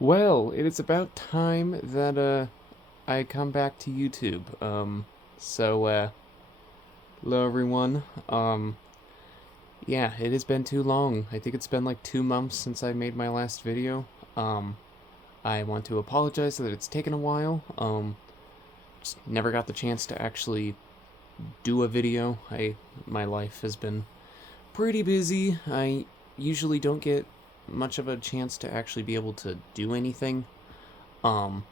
Well, it is about time that I come back to YouTube. Hello everyone. Yeah, it has been too long. I think it's been like 2 months since I made my last video. Um, I want to apologize that it's taken a while. Just never got the chance to actually do a video. My life has been pretty busy. I usually don't get much of a chance to actually be able to do anything. Um,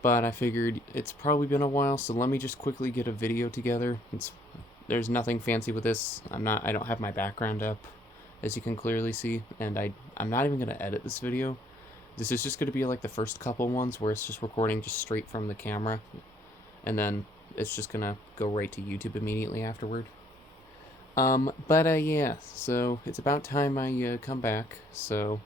but I figured it's probably been a while, so let me just quickly get a video together. There's nothing fancy with this. I don't have my background up, as you can clearly see, and I'm not even gonna edit this video. This is just gonna be like the first couple ones where it's just recording just straight from the camera, and then it's just gonna go right to YouTube immediately afterward. Yeah, so it's about time I come back. So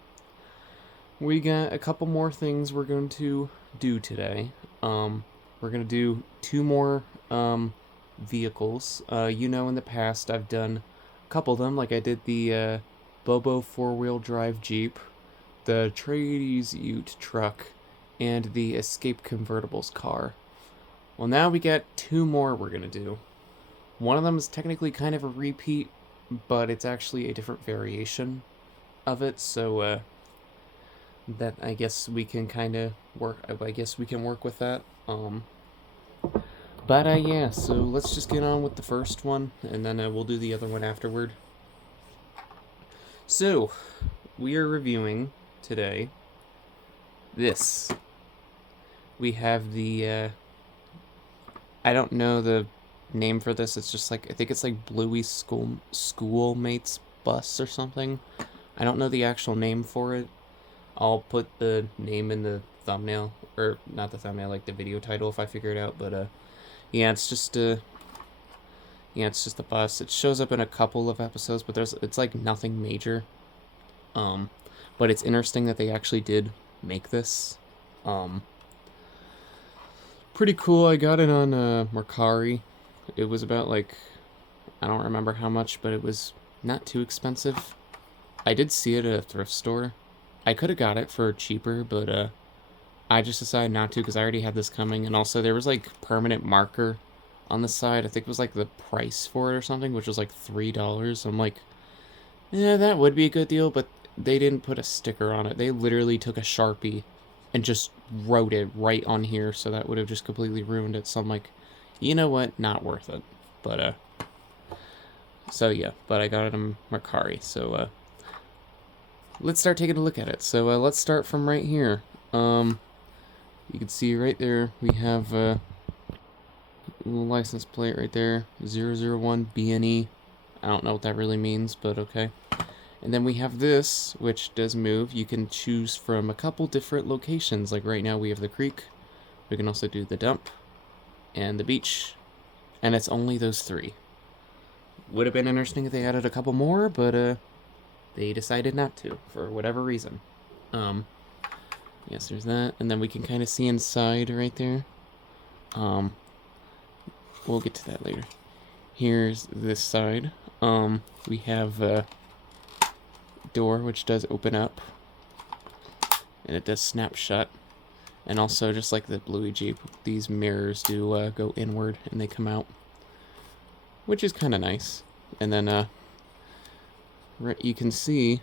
we got a couple more things we're going to do today. We're gonna do two more vehicles. In the past I've done a couple of them, like I did the Bobo four-wheel drive Jeep, the Trades Ute truck, and the Escape Convertibles car. Well, now we got two more we're gonna do. One of them is technically kind of a repeat, but it's actually a different variation of it, so that I guess we can kind of work. I guess we can work with that. Yeah. So let's just get on with the first one, and then we'll do the other one afterward. So we are reviewing today this. We have the. I don't know the name for this. It's just like I think it's like Bluey schoolmates bus or something. I don't know the actual name for it. I'll put the name in the thumbnail, or not the thumbnail, like the video title if I figure it out. Yeah, it's just a bus. It shows up in a couple of episodes, but it's like nothing major. But it's interesting that they actually did make this. Pretty cool. I got it on Mercari. It was about like I don't remember how much, but it was not too expensive. I did see it at a thrift store. I could have got it for cheaper, but I just decided not to because I already had this coming, and also there was like permanent marker on the side. I think it was like the price for it or something, which was like $3. I'm like, yeah, that would be a good deal, but they didn't put a sticker on it. They literally took a Sharpie and just wrote it right on here, so that would have just completely ruined it. So I'm like, you know what, not worth it. But I got it on Mercari, so let's start taking a look at it. So let's start from right here. You can see right there we have a little license plate right there, 001 BNE. I don't know what that really means, but okay. And then we have this, which does move. You can choose from a couple different locations. Like right now we have the creek. We can also do the dump and the beach. And it's only those three. Would have been interesting if they added a couple more, but they decided not to for whatever reason. Yes, there's that, and then we can kind of see inside right there. We'll get to that later. Here's this side. We have a door which does open up, and it does snap shut. And also, just like the Bluey Jeep, these mirrors do go inward and they come out, which is kind of nice. And then you can see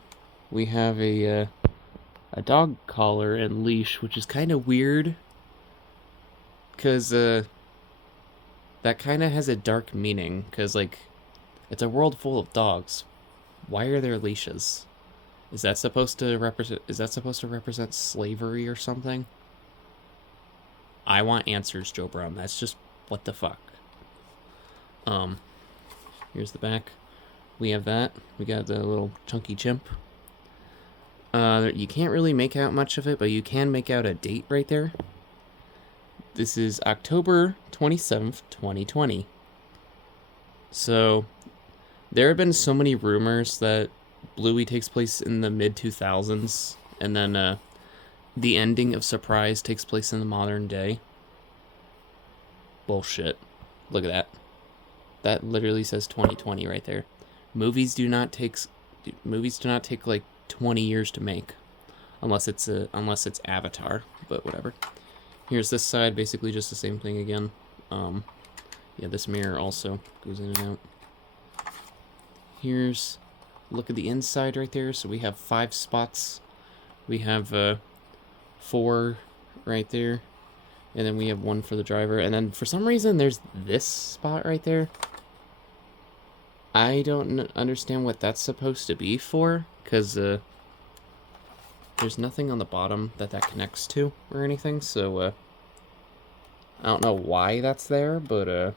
we have a dog collar and leash, which is kind of weird, because that kind of has a dark meaning, because like it's a world full of dogs. Why are there leashes? Is that supposed to represent slavery or something? I want answers, Joe Brown. That's just what the fuck. Here's the back. We have that. We got the little chunky chimp. You can't really make out much of it, but you can make out a date right there. This is October 27th, 2020. So, there have been so many rumors that Bluey takes place in the mid-2000s, and then the ending of Surprise takes place in the modern day. Bullshit. Look at that. That literally says 2020 right there. Movies do not take like 20 years to make, unless it's Avatar, but whatever. Here's this side, basically just the same thing again. Yeah, this mirror also goes in and out. Here's, look at the inside right there. So we have 5 spots. We have 4 right there. And then we have 1 for the driver. And then for some reason, there's this spot right there. I don't understand what that's supposed to be for, because there's nothing on the bottom that connects to or anything, so I don't know why that's there, but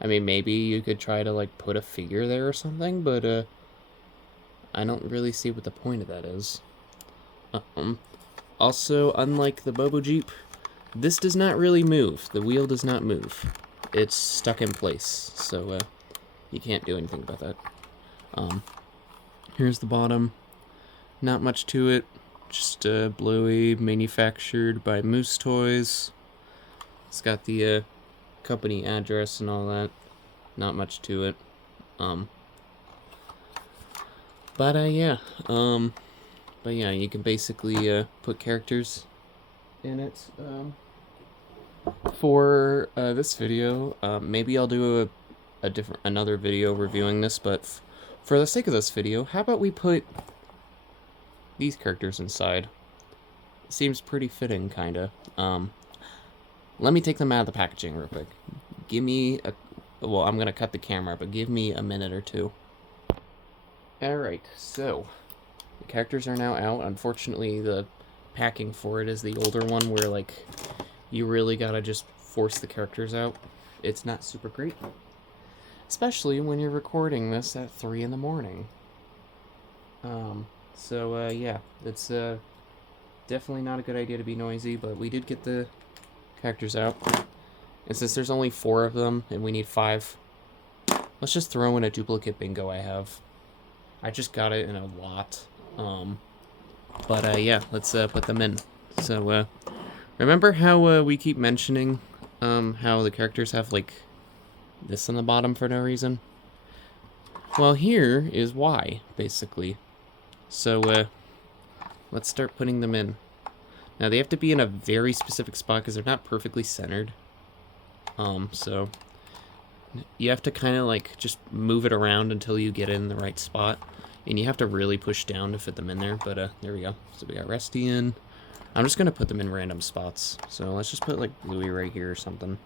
I mean, maybe you could try to like put a figure there or something, but I don't really see what the point of that is. Also, unlike the Bobo Jeep, this does not really move. The wheel does not move. It's stuck in place, so you can't do anything about that. Here's the bottom. Not much to it. Just Bluey, manufactured by Moose Toys. It's got the company address and all that. Not much to it. But yeah. But yeah, you can basically put characters in it. For this video, maybe I'll do another video reviewing this, but for the sake of this video, how about we put these characters inside? Seems pretty fitting, kinda. Let me take them out of the packaging real quick. Give me well, I'm gonna cut the camera, but give me a minute or two. Alright, so the characters are now out. Unfortunately, the packing for it is the older one where, like, you really gotta just force the characters out. It's not super great. Especially when you're recording this at 3 in the morning. So, yeah, it's definitely not a good idea to be noisy, but we did get the characters out. And since there's only 4 of them, and we need 5, let's just throw in a duplicate bingo I have. I just got it in a lot. But, yeah, let's put them in. So, remember how we keep mentioning how the characters have, like, this on the bottom for no reason? Well, here is why, basically. So, let's start putting them in. Now, they have to be in a very specific spot because they're not perfectly centered. So you have to kind of, like, just move it around until you get in the right spot. And you have to really push down to fit them in there, but, there we go. So we got Rusty in. I'm just gonna put them in random spots. So let's just put, like, Bluey right here or something.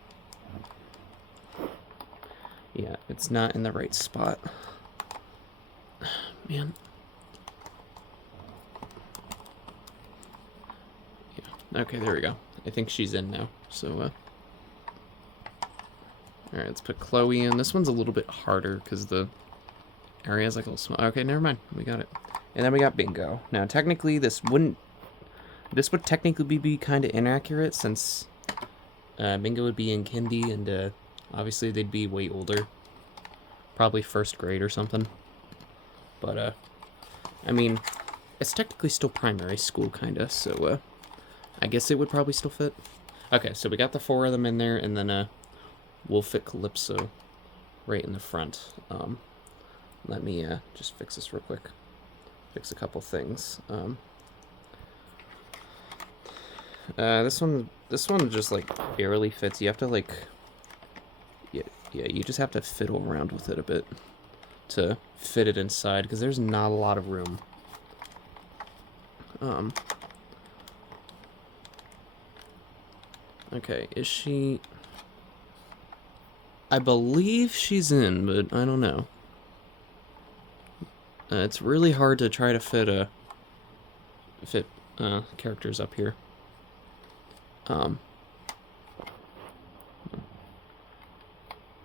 Yeah, it's not in the right spot. Man. Yeah, okay, there we go. I think she's in now, so, alright, let's put Chloe in. This one's a little bit harder, because the area's, like, a little small. Okay, never mind. We got it. And then we got Bingo. Now, technically, this would technically be kind of inaccurate, since Bingo would be in kindy, and obviously they'd be way older. Probably 1st grade or something. But, I mean, it's technically still primary school, kinda, so, I guess it would probably still fit. Okay, so we got the 4 of them in there, and then, we'll fit Calypso right in the front. Let me, just fix this real quick. Fix a couple things. This one just, like, barely fits. You have to, like, yeah, you just have to fiddle around with it a bit to fit it inside, because there's not a lot of room. Okay, is she... I believe she's in, but I don't know. It's really hard to try to fit characters up here.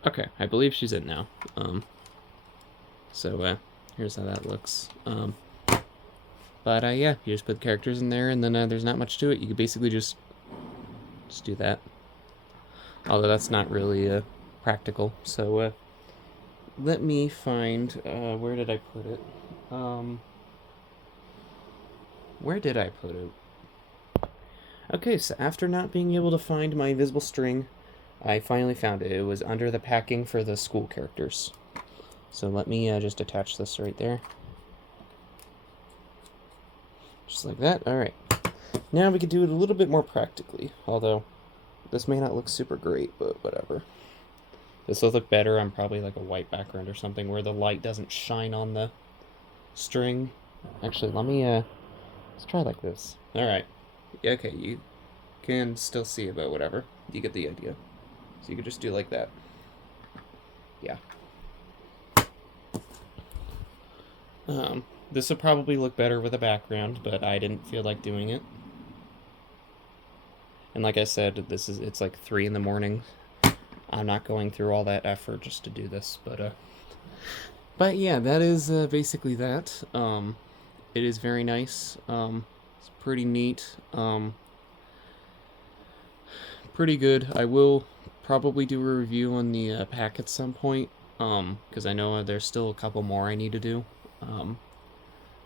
Okay, I believe she's in now. So here's how that looks. But yeah, you just put characters in there, and then there's not much to it. You could basically just do that. Although that's not really practical. So let me find, where did I put it? Where did I put it? Okay, so after not being able to find my invisible string, I finally found it. It was under the packing for the school characters. So let me just attach this right there. Just like that. Alright. Now we can do it a little bit more practically, although this may not look super great, but whatever. This will look better on probably like a white background or something where the light doesn't shine on the string. Actually, let's try like this. Alright. Okay, you can still see it, but whatever. You get the idea. So you could just do like that. Yeah. This would probably look better with a background, but I didn't feel like doing it. And like I said, it's like 3 in the morning. I'm not going through all that effort just to do this, but yeah, that is basically that. It is very nice. It's pretty neat. Pretty good. I will probably do a review on the pack at some point, because I know there's still a couple more I need to do.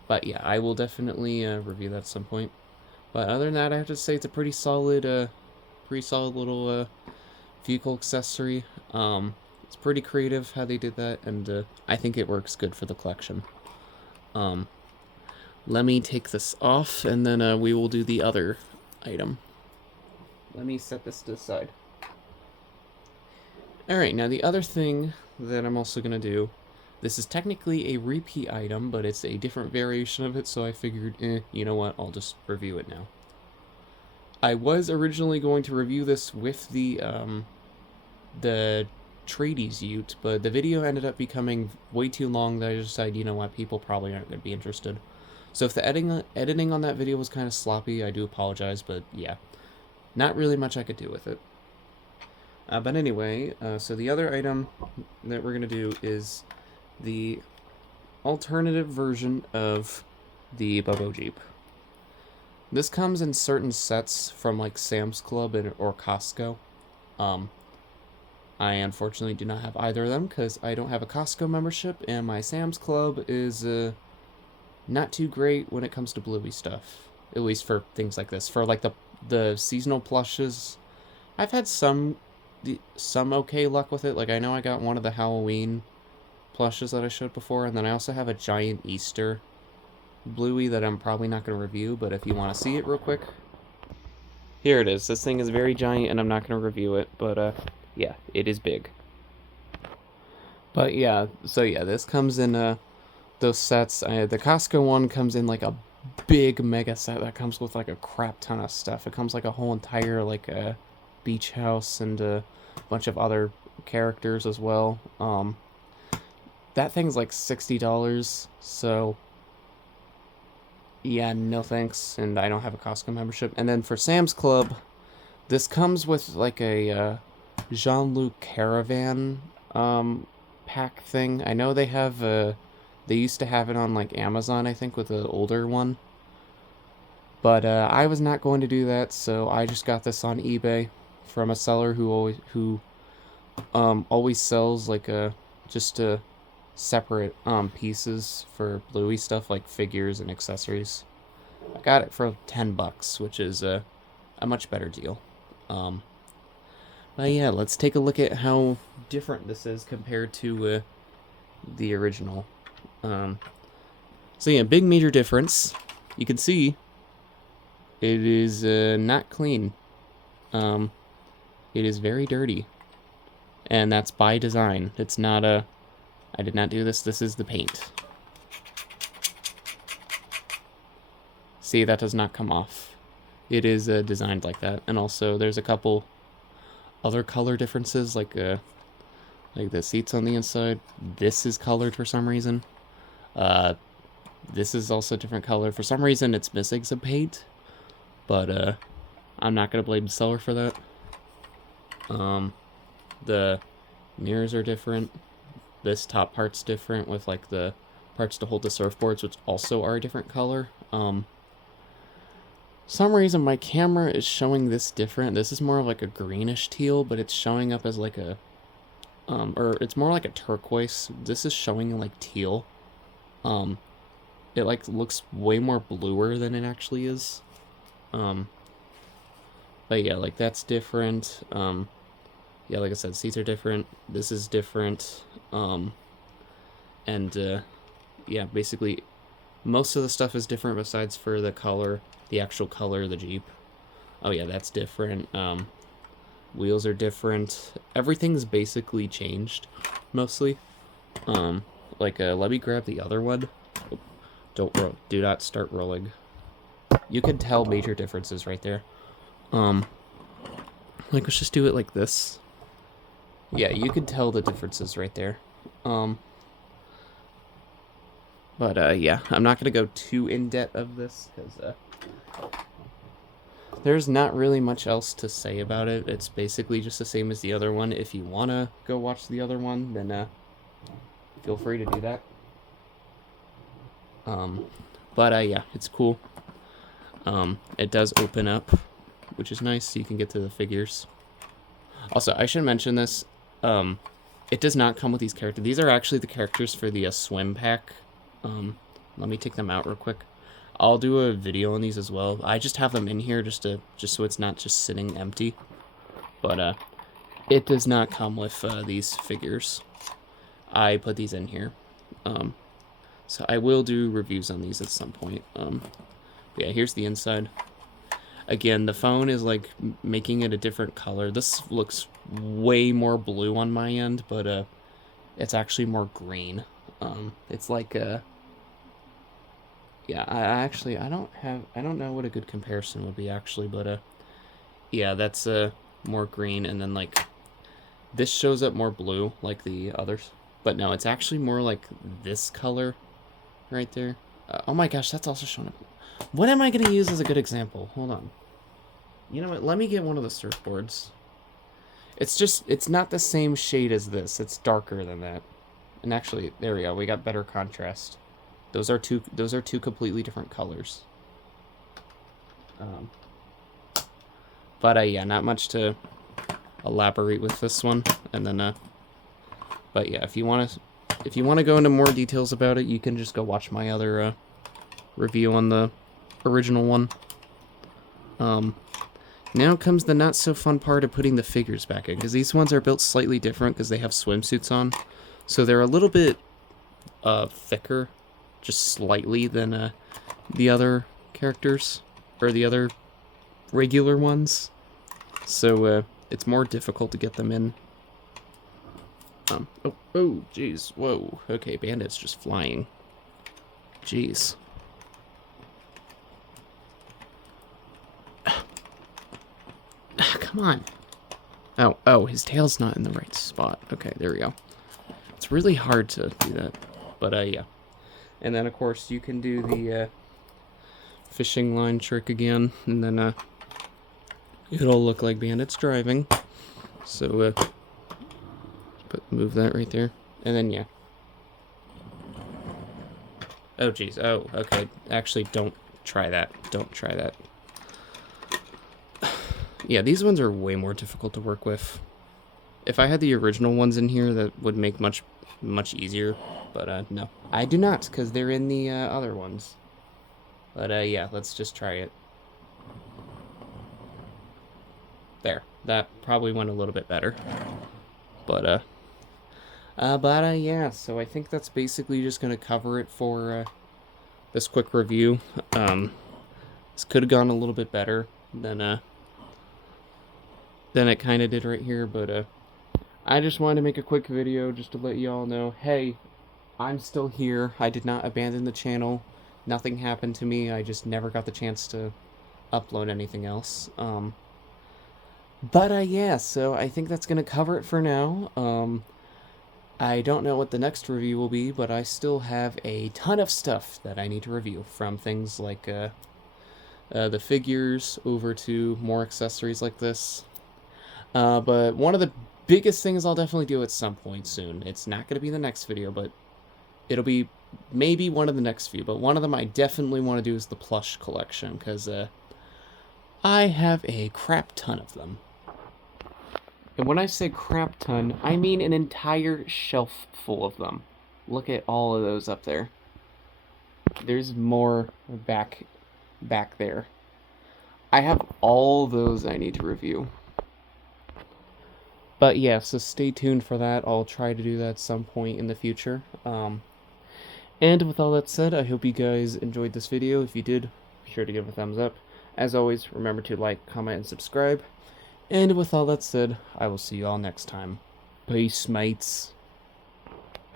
But yeah, I will definitely review that at some point. But other than that, I have to say it's a pretty solid little vehicle accessory. It's pretty creative how they did that, and I think it works good for the collection. Let me take this off, and then we will do the other item. Let me set this to the side. Alright, now the other thing that I'm also going to do, this is technically a repeat item, but it's a different variation of it, so I figured, you know what, I'll just review it now. I was originally going to review this with the Trades Ute, but the video ended up becoming way too long that I decided, you know what, people probably aren't going to be interested. So if the editing on that video was kind of sloppy, I do apologize, but yeah, not really much I could do with it. But anyway, so the other item that we're going to do is the alternative version of the Bobo Jeep. This comes in certain sets from like Sam's Club or Costco. I unfortunately do not have either of them because I don't have a Costco membership, and my Sam's Club is not too great when it comes to Bluey stuff. At least for things like this. For like the seasonal plushes, I've had some okay luck with it. Like I know I got one of the Halloween plushes that I showed before, and then I also have a giant Easter Bluey that I'm probably not going to review, but if you want to see it real quick, here it is. This thing is very giant, and I'm not going to review it, but yeah, it is big. But yeah, so yeah, this comes in those sets. The Costco one comes in like a big mega set that comes with like a crap ton of stuff. It comes like a whole entire like a beach house and a bunch of other characters as well. That thing's like $60, so yeah, no thanks, and I don't have a Costco membership. And then for Sam's Club, this comes with like a Jean-Luc Caravan pack thing. I know they have they used to have it on like Amazon, I think, with the older one. But I was not going to do that, so I just got this on eBay from a seller who always sells like just separate pieces for Bluey stuff like figures and accessories. I got it for $10, which is a much better deal. But yeah, let's take a look at how different this is compared to the original. So yeah, big major difference. You can see it is not clean. It is very dirty, and that's by design. It's not I did not do this. This is the paint. See, that does not come off. It is designed like that, and also there's a couple other color differences, like the seats on the inside. This is colored for some reason. This is also a different color. For some reason, it's missing some paint, but I'm not gonna blame the seller for that. The mirrors are different. This top part's different with like the parts to hold the surfboards, which also are a different color. Some reason my camera is showing this different. This is more of like a greenish teal, but it's showing up as like a or it's more like a turquoise. This is showing like teal. It like looks way more bluer than it actually is. But yeah, like that's different. Yeah, like I said, seats are different. This is different. And yeah, basically Most of the stuff is different besides for the color, the actual color of the Jeep. Oh yeah, that's different. Wheels are different. Everything's basically changed, mostly. Let me grab the other one. Oh, don't roll. Do not start rolling. You can tell major differences right there. Let's just do it like this. Yeah, you can tell the differences right there. Yeah, I'm not gonna go too in depth of this because there's not really much else to say about it. It's basically just the same as the other one. If you wanna go watch the other one, then feel free to do that. Yeah, it's cool. It does open up, which is nice, so you can get to the figures. Also, I should mention this. It does not come with these characters. These are actually the characters for the swim pack. Let me take them out real quick. I'll do a video on these as well. I just have them in here just so it's not just sitting empty. But it does not come with these figures. I put these in here. So I will do reviews on these at some point. Yeah, here's the inside. Again, the phone is like making it a different color. This looks way more blue on my end, but it's actually more green. It's like yeah, I don't know what a good comparison would be actually, but yeah, that's more green, and then like this shows up more blue like the others. But no, it's actually more like this color right there. Oh my gosh, that's also showing up. What am I going to use as a good example? Hold on. You know what? Let me get one of the surfboards. It's not the same shade as this. It's darker than that. And actually, there we go. We got better contrast. Those are two completely different colors. Yeah, not much to elaborate with this one. And then but yeah, if you want to go into more details about it, you can just go watch my other review on the original one. Now comes the not so fun part of putting the figures back in, because these ones are built slightly different because they have swimsuits on, so they're a little bit thicker, just slightly, than the other characters or the other regular ones. So it's more difficult to get them in. Oh, jeez, whoa. Okay, Bandit's just flying. Jeez. Come on. Oh, his tail's not in the right spot. Okay, there we go. It's really hard to do that, but yeah. And then, of course, you can do the fishing line trick again, and then it'll look like Bandit's driving. So, move that right there, and then yeah. Oh, jeez. Oh, okay. Actually, don't try that. Don't try that. Yeah, these ones are way more difficult to work with. If I had the original ones in here, that would make much easier. But no, I do not, because they're in the other ones. But yeah, let's just try it. There, that probably went a little bit better. But yeah, so I think that's basically just gonna cover it for this quick review. This could have gone a little bit better than it kind of did right here, but I just wanted to make a quick video just to let you all know, hey, I'm still here. I did not abandon the channel. Nothing happened to me. I just never got the chance to upload anything else. Yeah, so I think that's gonna cover it for now. I don't know what the next review will be, but I still have a ton of stuff that I need to review, from things like the figures over to more accessories like this. But one of the biggest things I'll definitely do at some point soon, it's not going to be the next video, but it'll be maybe one of the next few, but one of them I definitely want to do is the plush collection, because I have a crap ton of them. And when I say crap ton, I mean an entire shelf full of them. Look at all of those up there. There's more back there. I have all those I need to review. But yeah, so stay tuned for that. I'll try to do that at some point in the future. And with all that said, I hope you guys enjoyed this video. If you did, be sure to give it a thumbs up. As always, remember to like, comment, and subscribe. And with all that said, I will see you all next time. Peace, mates.